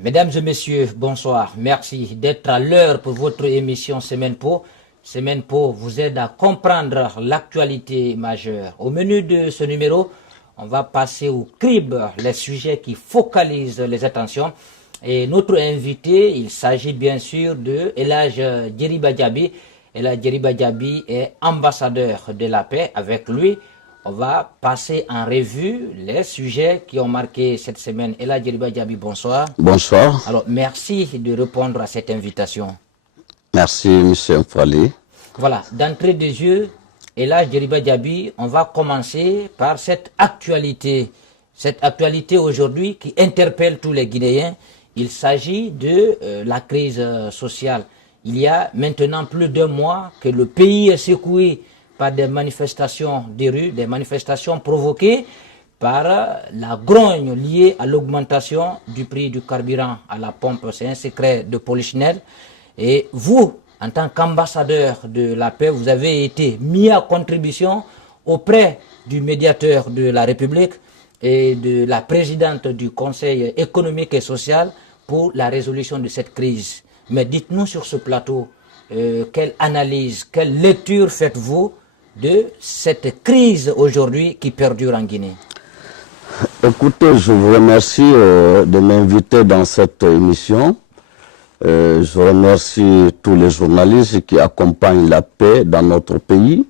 Mesdames et messieurs, bonsoir. Merci d'être à l'heure pour votre émission Semaine Po. Semaine Po vous aide à comprendre l'actualité majeure. Au menu de ce numéro, on va passer au crible les sujets qui focalisent les attentions. Et notre invité, il s'agit bien sûr de Elhadj Djeriba Diaby. Elhadj Djeriba Diaby est ambassadeur de la paix. Avec lui, on va passer en revue les sujets qui ont marqué cette semaine. Elhadj Djeriba Diaby, bonsoir. Bonsoir. Alors, merci de répondre à cette invitation. Merci, M. Mfali. Voilà, d'entrée de jeu, Elhadj Djeriba Diaby, on va commencer par cette actualité. Cette actualité aujourd'hui qui interpelle tous les Guinéens. Il s'agit de la crise sociale. Il y a maintenant plus d'un mois que le pays est secoué par des manifestations des rues, des manifestations provoquées par la grogne liée à l'augmentation du prix du carburant à la pompe. C'est un secret de polichinelle. Et vous, en tant qu'ambassadeur de la paix, vous avez été mis à contribution auprès du médiateur de la République et de la présidente du Conseil économique et social pour la résolution de cette crise. Mais dites-nous sur ce plateau, quelle analyse, quelle lecture faites-vous de cette crise aujourd'hui qui perdure en Guinée? Écoutez, je vous remercie de m'inviter dans cette émission. Je remercie tous les journalistes qui accompagnent la paix dans notre pays.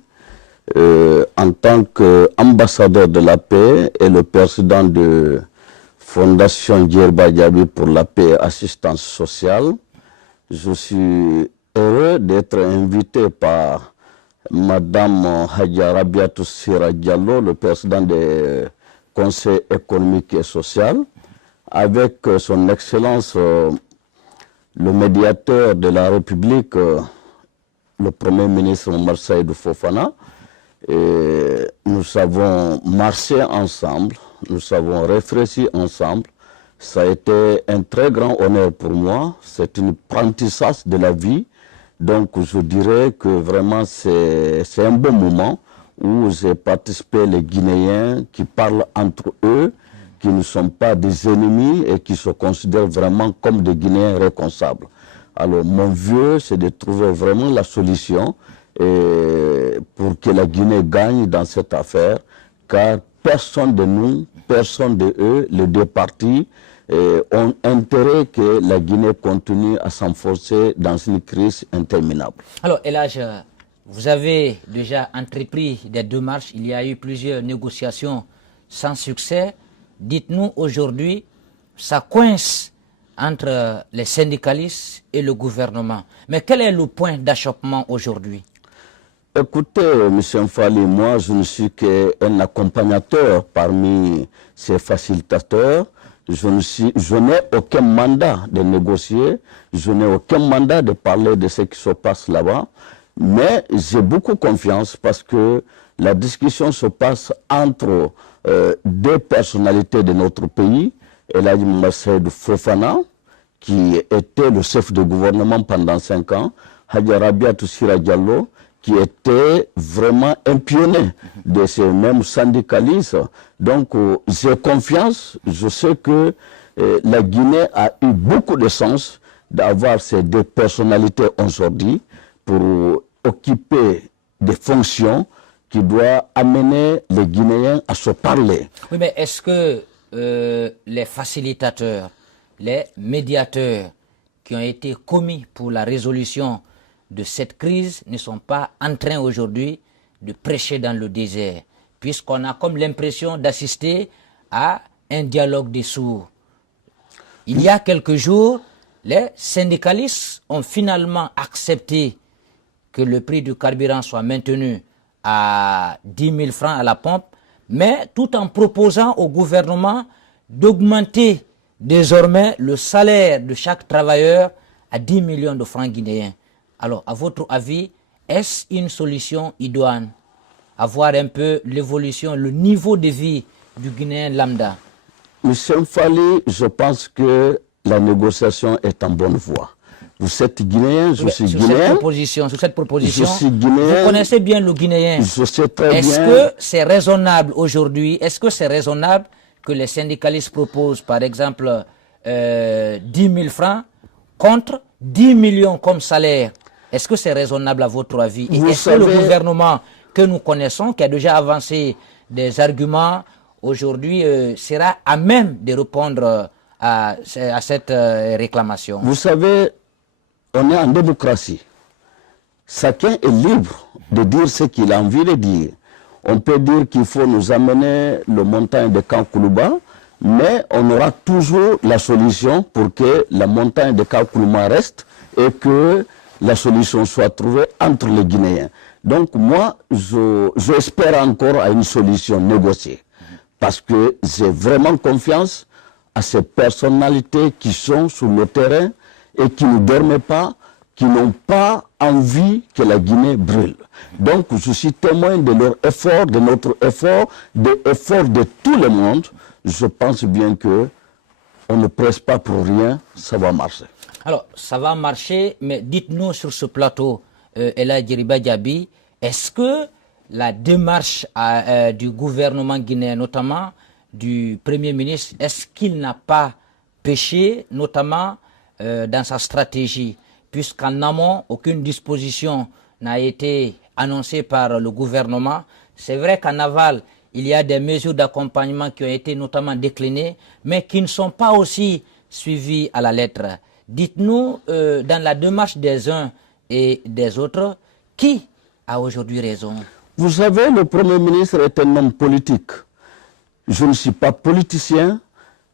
En tant qu'ambassadeur de la paix et le président de Fondation Djeriba Diaby pour la paix et assistance sociale, je suis heureux d'être invité par Madame Hadja Rabiatou Sira Diallo, le président du Conseil économique et social, avec son Excellence le médiateur de la République, le Premier ministre Omar Saïdou Fofana. Et nous avons marché ensemble, nous avons réfléchi ensemble. Ça a été un très grand honneur pour moi. C'est un apprentissage de la vie. Donc je dirais que vraiment c'est un bon moment où j'ai participé les Guinéens qui parlent entre eux, qui ne sont pas des ennemis et qui se considèrent vraiment comme des Guinéens responsables. Alors mon vœu, c'est de trouver vraiment la solution pour que la Guinée gagne dans cette affaire, car personne de nous, personne de eux, les deux partis, ont intérêt que la Guinée continue à s'enfoncer dans une crise interminable. Alors, Elhadj, vous avez déjà entrepris des démarches, il y a eu plusieurs négociations sans succès. Dites-nous aujourd'hui, ça coince entre les syndicalistes et le gouvernement. Mais quel est le point d'achoppement aujourd'hui? Écoutez, M. Mfali, moi je ne suis qu'un accompagnateur parmi ces facilitateurs. Je n'ai aucun mandat de négocier, je n'ai aucun mandat de parler de ce qui se passe là-bas, mais j'ai beaucoup confiance parce que la discussion se passe entre deux personnalités de notre pays, Elhadj Saïdou Fofana, qui était le chef de gouvernement pendant 5 ans, Hadja Rabiatou Sira Diallo, qui était vraiment un pionnier de ces mêmes syndicalistes. Donc j'ai confiance, je sais que la Guinée a eu beaucoup de sens d'avoir ces deux personnalités aujourd'hui pour occuper des fonctions qui doivent amener les Guinéens à se parler. Oui, mais est-ce que les facilitateurs, les médiateurs qui ont été commis pour la résolution de cette crise ne sont pas en train aujourd'hui de prêcher dans le désert, puisqu'on a comme l'impression d'assister à un dialogue des sourds? Il y a quelques jours, les syndicalistes ont finalement accepté que le prix du carburant soit maintenu à 10 000 francs à la pompe, mais tout en proposant au gouvernement d'augmenter désormais le salaire de chaque travailleur à 10 millions de francs guinéens. Alors, à votre avis, est-ce une solution idoine? Avoir un peu l'évolution, le niveau de vie du Guinéen lambda? Monsieur Mfali, je pense que la négociation est en bonne voie. Vous êtes Guinéen, je suis Guinéen. Sur cette proposition, je suis Guinéen, vous connaissez bien le Guinéen. Je sais très bien. Est-ce que c'est raisonnable aujourd'hui, est-ce que c'est raisonnable que les syndicalistes proposent, par exemple, 10 000 francs contre 10 millions comme salaire. Est-ce que c'est raisonnable à votre avis? Et est-ce que le gouvernement que nous connaissons, qui a déjà avancé des arguments, aujourd'hui sera à même de répondre à cette réclamation? Vous savez, on est en démocratie. Chacun est libre de dire ce qu'il a envie de dire. On peut dire qu'il faut nous amener le montagne de Kankoulouba, mais on aura toujours la solution pour que la montagne de Kankoulouba reste et que la solution soit trouvée entre les Guinéens. Donc moi, j'espère encore à une solution négociée. Parce que j'ai vraiment confiance à ces personnalités qui sont sur le terrain et qui ne dorment pas, qui n'ont pas envie que la Guinée brûle. Donc je suis témoin de leur effort, de notre effort, de l'effort de tout le monde. Je pense bien que on ne presse pas pour rien, ça va marcher. Alors, ça va marcher, mais dites-nous sur ce plateau, Ella Djeriba Diaby, est-ce que la démarche du gouvernement guinéen, notamment du Premier ministre, est-ce qu'il n'a pas péché, notamment dans sa stratégie, puisqu'en amont, aucune disposition n'a été annoncée par le gouvernement? C'est vrai qu'en aval, il y a des mesures d'accompagnement qui ont été notamment déclinées, mais qui ne sont pas aussi suivies à la lettre. Dites-nous, dans la démarche des uns et des autres, qui a aujourd'hui raison? Vous savez, le Premier ministre est un homme politique. Je ne suis pas politicien,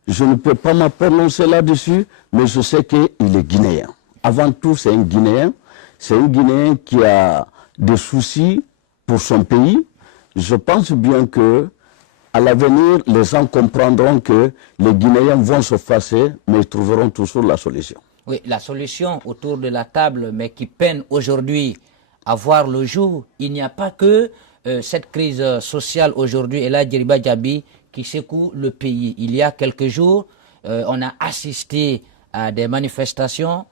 je ne peux pas me prononcer là-dessus, mais je sais qu'il est guinéen. Avant tout, c'est un Guinéen. C'est un Guinéen qui a des soucis pour son pays. Je pense bien que à l'avenir, les gens comprendront que les Guinéens vont se passer, mais ils trouveront toujours la solution. Oui, la solution autour de la table, mais qui peine aujourd'hui à voir le jour. Il n'y a pas que cette crise sociale aujourd'hui, et là, Djeriba Diaby, qui secoue le pays. Il y a quelques jours, on a assisté à des manifestations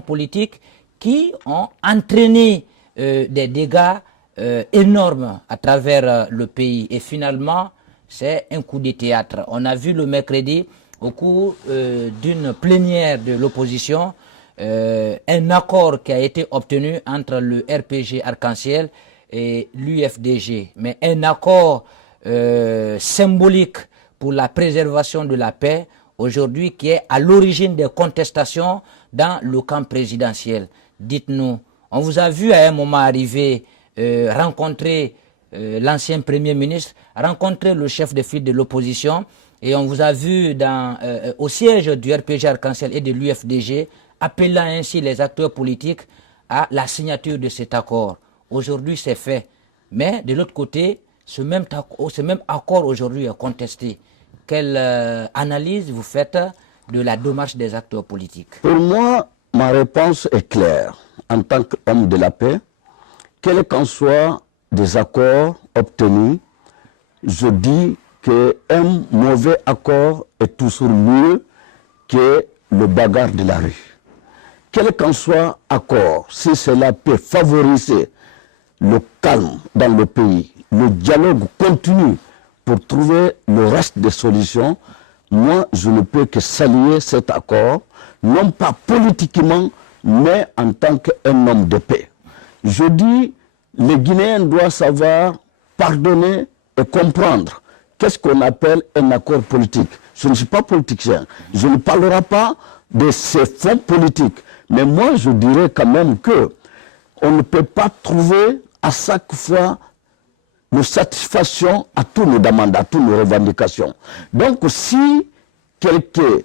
politiques qui ont entraîné des dégâts énormes à travers le pays. Et finalement, c'est un coup de théâtre. On a vu le mercredi, au cours d'une plénière de l'opposition, un accord qui a été obtenu entre le RPG Arc-en-Ciel et l'UFDG. Mais un accord symbolique pour la préservation de la paix, aujourd'hui, qui est à l'origine des contestations dans le camp présidentiel. Dites-nous, on vous a vu à un moment arriver rencontrer l'ancien Premier ministre, rencontrer le chef de file de l'opposition, et on vous a vu au siège du RPG Arc-en-Ciel et de l'UFDG, appelant ainsi les acteurs politiques à la signature de cet accord. Aujourd'hui, c'est fait. Mais de l'autre côté, ce même accord aujourd'hui est contesté. Quelle analyse vous faites de la démarche des acteurs politiques? Pour moi, ma réponse est claire. En tant qu'homme de la paix, quels qu'en soient des accords obtenus, je dis qu'un mauvais accord est toujours mieux que le bagarre de la rue. Quel qu'en soit accord, si cela peut favoriser le calme dans le pays, le dialogue continue pour trouver le reste des solutions, moi je ne peux que saluer cet accord, non pas politiquement, mais en tant qu'un homme de paix. Je dis, les Guinéens doivent savoir pardonner et comprendre qu'est-ce qu'on appelle un accord politique. Je ne suis pas politicien, je ne parlerai pas de ces fonds politiques, mais moi je dirais quand même que on ne peut pas trouver à chaque fois une satisfaction à tous nos demandes, à toutes nos revendications. Donc si quelques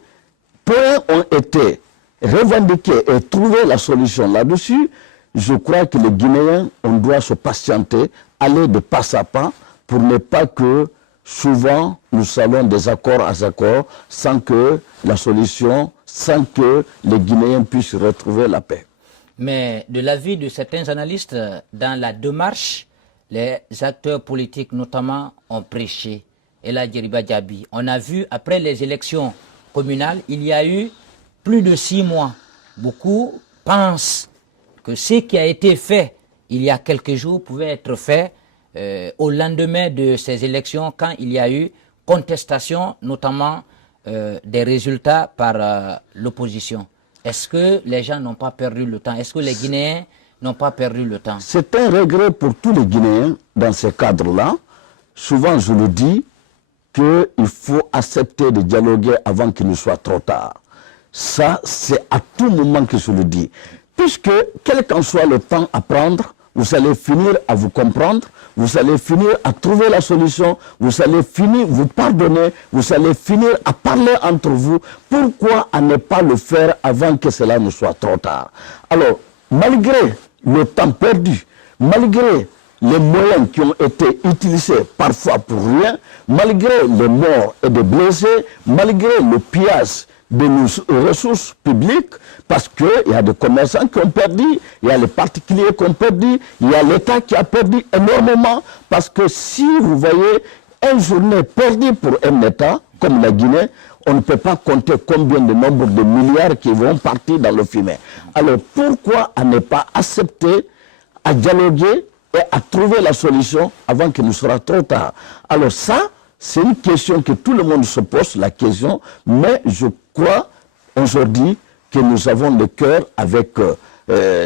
points ont été revendiqués et trouver la solution là-dessus, je crois que les Guinéens, on doit se patienter, aller de pas à pas, pour ne pas que souvent nous salons des accords à accords sans que la solution, sans que les Guinéens puissent retrouver la paix. Mais de l'avis de certains analystes, dans la démarche, les acteurs politiques notamment ont prêché. Et là, Djeriba Diaby, on a vu après les élections communales, il y a eu plus de 6 mois. Beaucoup pensent que ce qui a été fait il y a quelques jours pouvait être fait au lendemain de ces élections, quand il y a eu contestation, notamment des résultats par l'opposition. Est-ce que les gens n'ont pas perdu le temps? Est-ce que les Guinéens n'ont pas perdu le temps? C'est un regret pour tous les Guinéens dans ces cadres-là. Souvent, je le dis, qu'il faut accepter de dialoguer avant qu'il ne soit trop tard. Ça, c'est à tout moment que je le dis. Puisque, quel qu'en soit le temps à prendre, vous allez finir à vous comprendre, vous allez finir à trouver la solution, vous allez finir vous pardonner, vous allez finir à parler entre vous. Pourquoi à ne pas le faire avant que cela ne soit trop tard? Alors, malgré le temps perdu, malgré les moyens qui ont été utilisés parfois pour rien, malgré les morts et les blessés, malgré le pillage de nos ressources publiques, parce qu'il y a des commerçants qui ont perdu, il y a les particuliers qui ont perdu, il y a l'État qui a perdu énormément, parce que si vous voyez une journée perdue pour un État, comme la Guinée, on ne peut pas compter combien de nombre de milliards qui vont partir dans le fumet. Alors pourquoi à ne pas accepter à dialoguer et à trouver la solution avant qu'il ne sera trop tard? Alors ça, c'est une question que tout le monde se pose, la question, mais je crois aujourd'hui que nous avons le cœur avec,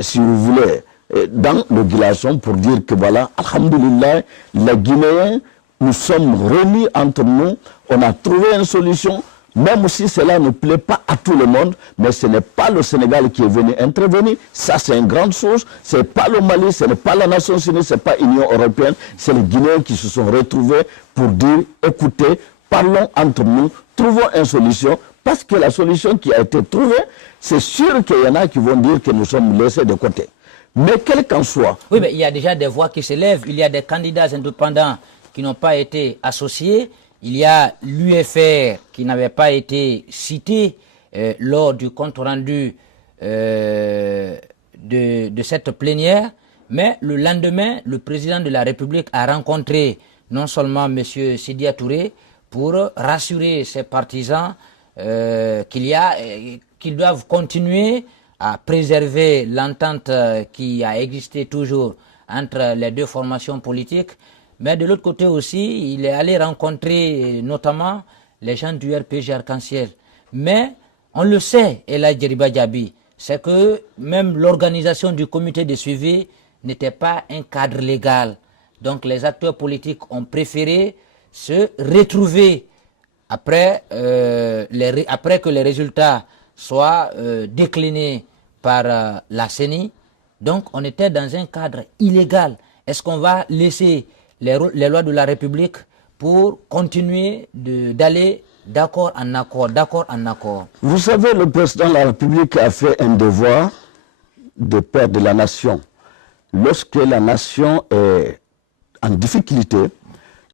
si vous voulez, dans l'obligation pour dire que voilà, alhamdoulilah, les Guinéens, nous sommes réunis entre nous, on a trouvé une solution, même si cela ne plaît pas à tout le monde, mais ce n'est pas le Sénégal qui est venu intervenir, ça c'est une grande chose, ce n'est pas le Mali, ce n'est pas la Nation Unie, ce n'est pas l'Union Européenne, c'est les Guinéens qui se sont retrouvés pour dire, écoutez, parlons entre nous, trouvons une solution, parce que la solution qui a été trouvée, c'est sûr qu'il y en a qui vont dire que nous sommes laissés de côté. Mais quel qu'en soit... Oui, mais il y a déjà des voix qui s'élèvent, il y a des candidats indépendants qui n'ont pas été associés, il y a l'UFR qui n'avait pas été cité lors du compte rendu de cette plénière, mais le lendemain, le président de la République a rencontré non seulement M. Sidya Touré pour rassurer ses partisans qu'ils doivent continuer à préserver l'entente qui a existé toujours entre les deux formations politiques. Mais de l'autre côté aussi, il est allé rencontrer notamment les gens du RPG Arc-en-Ciel. Mais on le sait, Ella Djeriba Diaby, c'est que même l'organisation du comité de suivi n'était pas un cadre légal. Donc les acteurs politiques ont préféré se retrouver après que les résultats soient déclinés par la CENI. Donc on était dans un cadre illégal. Est-ce qu'on va laisser les lois de la République pour continuer d'aller d'accord en accord, d'accord en accord? Vous savez, le président de la République a fait un devoir de père de la nation. Lorsque la nation est en difficulté,